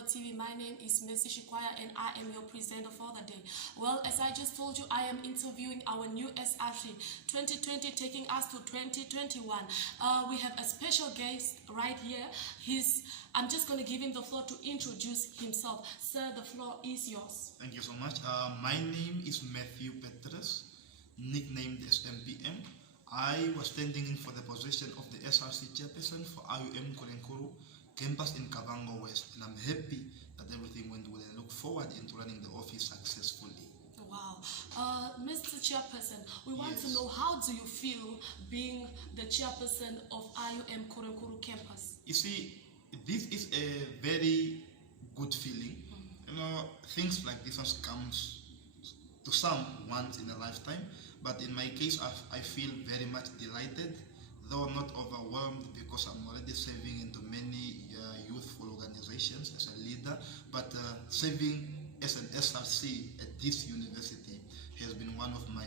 Lebo TV. My name is Messi Shikwaya and I am your presenter for the day. Well, as I just told you, I am interviewing our new SRS 2020 taking us to 2021. We have a special guest right here. I'm just going to give him the floor to introduce himself. Sir, the floor is yours. Thank you so much. My name is Matthew Petrus, nicknamed as M.P.M. I was standing in for the position of the SRS chairperson for Nkurenkuru Campus in Kavango West, and I'm happy that everything went well and look forward into running the office successfully. Wow. Mr. Chairperson, we want to know, how do you feel being the chairperson of Nkurenkuru Campus? You see, this is a very good feeling. You know, things like this ones comes to some once in a lifetime, but in my case, I feel very much delighted, though not overwhelmed, because I'm already serving into many youthful organizations as a leader, but serving as an SRC at this university has been one of my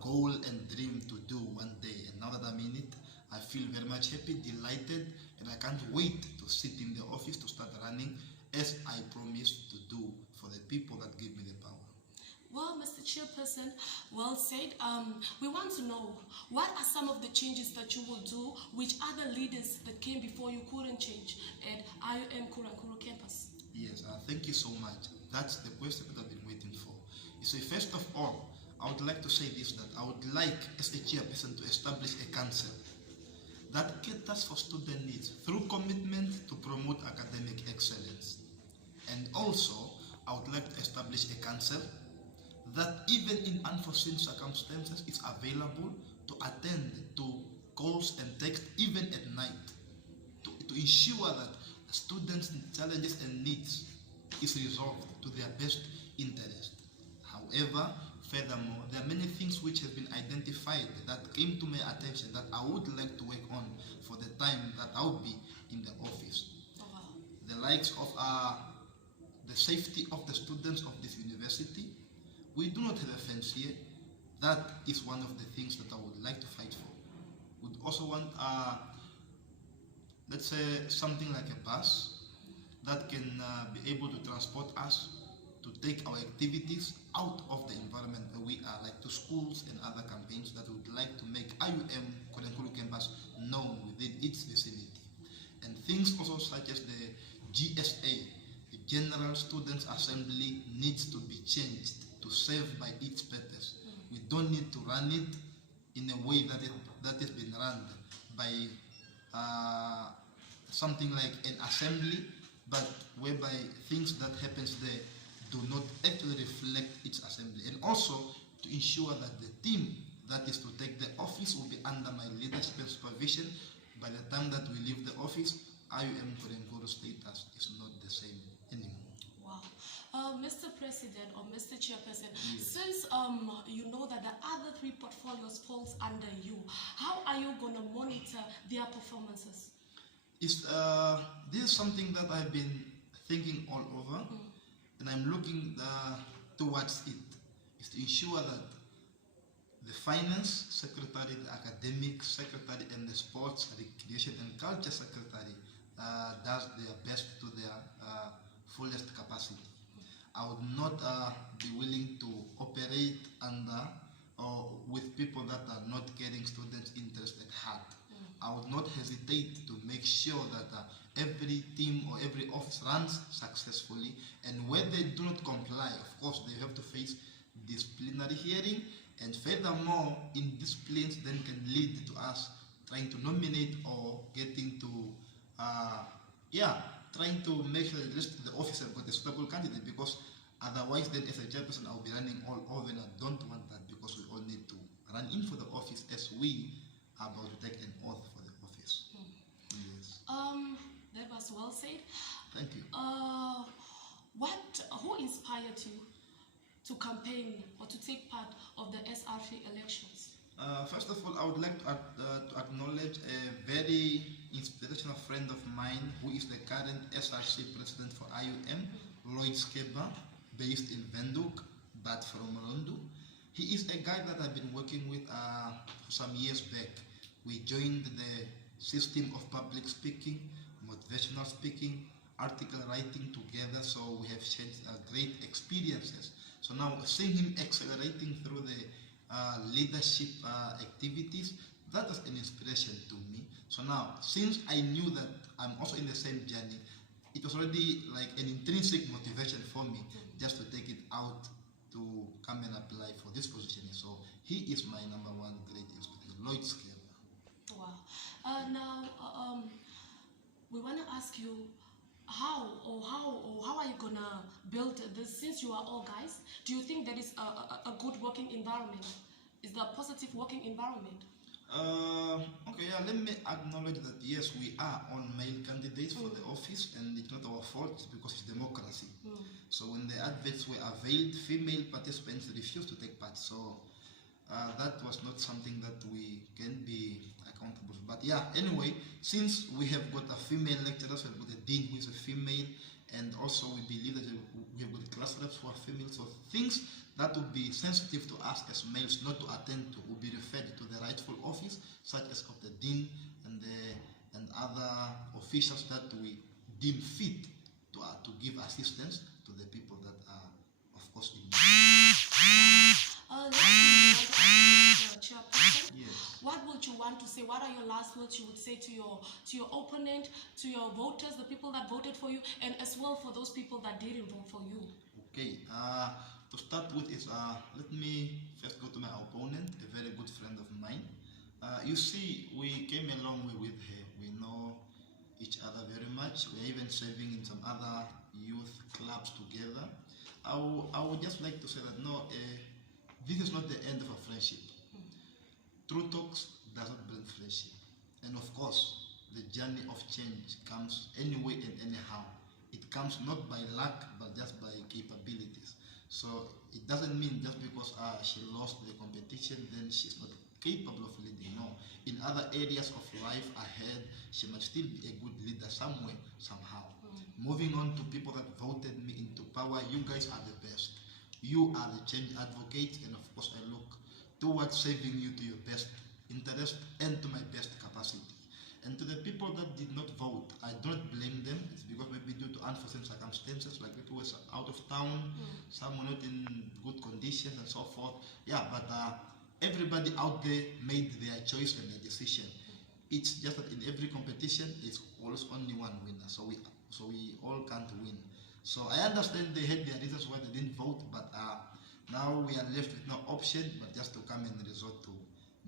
goal and dream to do one day, and now that I'm in it, I feel very much happy, delighted, and I can't wait to sit in the office to start running as I promised to do for the people that give me the power. Well, Mr. Chairperson, well said. We want to know, what are some of the changes that you will do which other leaders that came before you couldn't change at Nkurenkuru Campus? Yes, thank you so much. That's the question that I've been waiting for. You see, first of all, I would like to say this, that I would like, as a chairperson, to establish a council that caters for student needs through commitment to promote academic excellence. And also, I would like to establish a council that even in unforeseen circumstances is available to attend to calls and texts even at night, to ensure that students' challenges and needs is resolved to their best interest. However, furthermore, there are many things which have been identified that came to my attention that I would like to work on for the time that I will be in the office. Oh, wow. The likes of the safety of the students of this university. We do not have a fence here. That is one of the things that I would like to fight for. We'd also want, let's say, something like a bus that can be able to transport us to take our activities out of the environment where we are, like to schools and other campaigns that we would like to make Nkurenkuru Campus known within its vicinity. And things also such as the GSA, the General Students Assembly, needs to be changed to serve by its purpose. We don't need to run it in a way that has been run by something like an assembly, but whereby things that happens there do not actually reflect its assembly. And also to ensure that the team that is to take the office will be under my leadership and supervision. By the time that we leave the office, Nkurenkuru status is not the same anymore. Wow. Mr. President or Mr. Chairperson, yes. Since you know that the other three portfolios falls under you, how are you going to monitor their performances? This is something that I've been thinking all over, and I'm looking towards it, is to ensure that the finance secretary, the academic secretary, and the sports, recreation, and culture secretary does their best to their fullest capacity. I would not be willing to operate under or with people that are not getting students' interest at heart. I would not hesitate to make sure that every team or every office runs successfully, and where they do not comply, of course, they have to face disciplinary hearing, and furthermore, in disciplines then can lead to us trying to nominate or getting to trying to make sure that the officer got a suitable candidate, because otherwise then as a chairperson I will be running all over, and I don't want that, because we all need to run in for the office as we are about to take an oath for the office. Yes. That was well said. Thank you. Who inspired you to campaign or to take part of the SRS elections? First of all, I would like to acknowledge a very inspirational friend of mine who is the current SRC president for IUM, Lloyd Skeba, based in Windhoek, but from Marondo. He is a guy that I've been working with some years back. We joined the system of public speaking, motivational speaking, article writing together. So we have shared great experiences. So now seeing him accelerating through the leadership activities, that was an inspiration to me. So now, since I knew that I'm also in the same journey, it was already like an intrinsic motivation for me just to take it out to come and apply for this position. So he is my number one great inspiration, Lloyd Skeba. Wow. Now, we want to ask you, how are you gonna build this? Since you are all guys, do you think that is a good working environment? Is there a positive working environment? Okay, yeah, let me acknowledge that yes, we are all male candidates for the office, and it's not our fault, it's because it's democracy. So when the adverts were availed, female participants refused to take part. So that was not something that we can be accountable for. But yeah, anyway, since we have got a female lecturer, so we've got a dean who is a female, and also we believe that we have got class reps who are female, so things that would be sensitive to us as males not to attend to will be referred to the rightful office, such as of the dean and other officials that we deem fit to give assistance to the people that are, of course, in need. Chairperson, yes. What would you want to say? What are your last words you would say to your opponent, to your voters, the people that voted for you, and as well for those people that didn't vote for you? Okay. To start with is let me first go to my opponent, a very good friend of mine. You see, we came a long way with her. We know each other very much. We're even serving in some other youth clubs together. I would just like to say that no, this is not the end of a friendship. True talks does not build friendship. And of course, the journey of change comes anyway and anyhow. It comes not by luck, but just by capabilities. So it doesn't mean just because she lost the competition, then she's not capable of leading. No. In other areas of life ahead, she might still be a good leader somewhere, somehow. Moving on to people that voted me into power, you guys are the best. You are the change advocates, and of course I look towards serving you to your best interest and to my best capacity. And to the people that did not vote, I don't blame them. It's because maybe due to unforeseen circumstances, like people were out of town, some were not in good conditions and so forth. Yeah, but everybody out there made their choice and their decision. It's just that in every competition, there's always only one winner. So we all can't win. So I understand they had their reasons why they didn't vote, but now we are left with no option but just to come and resort to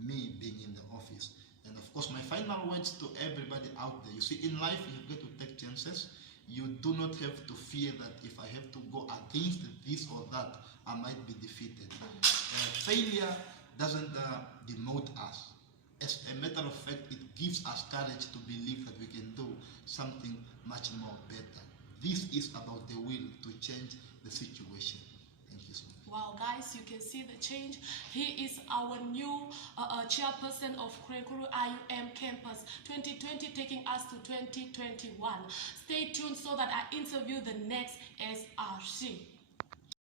me being in the office. And of course, my final words to everybody out there. You see, in life, you have got to take chances. You do not have to fear that if I have to go against this or that, I might be defeated. Failure doesn't demote us. As a matter of fact, it gives us courage to believe that we can do something much more better. This is about the will to change the situation. Thank you so much. Wow, guys, you can see the change. He is our new chairperson of Nkurenkuru M.P.M Campus 2020, taking us to 2021. Stay tuned so that I interview the next SRC.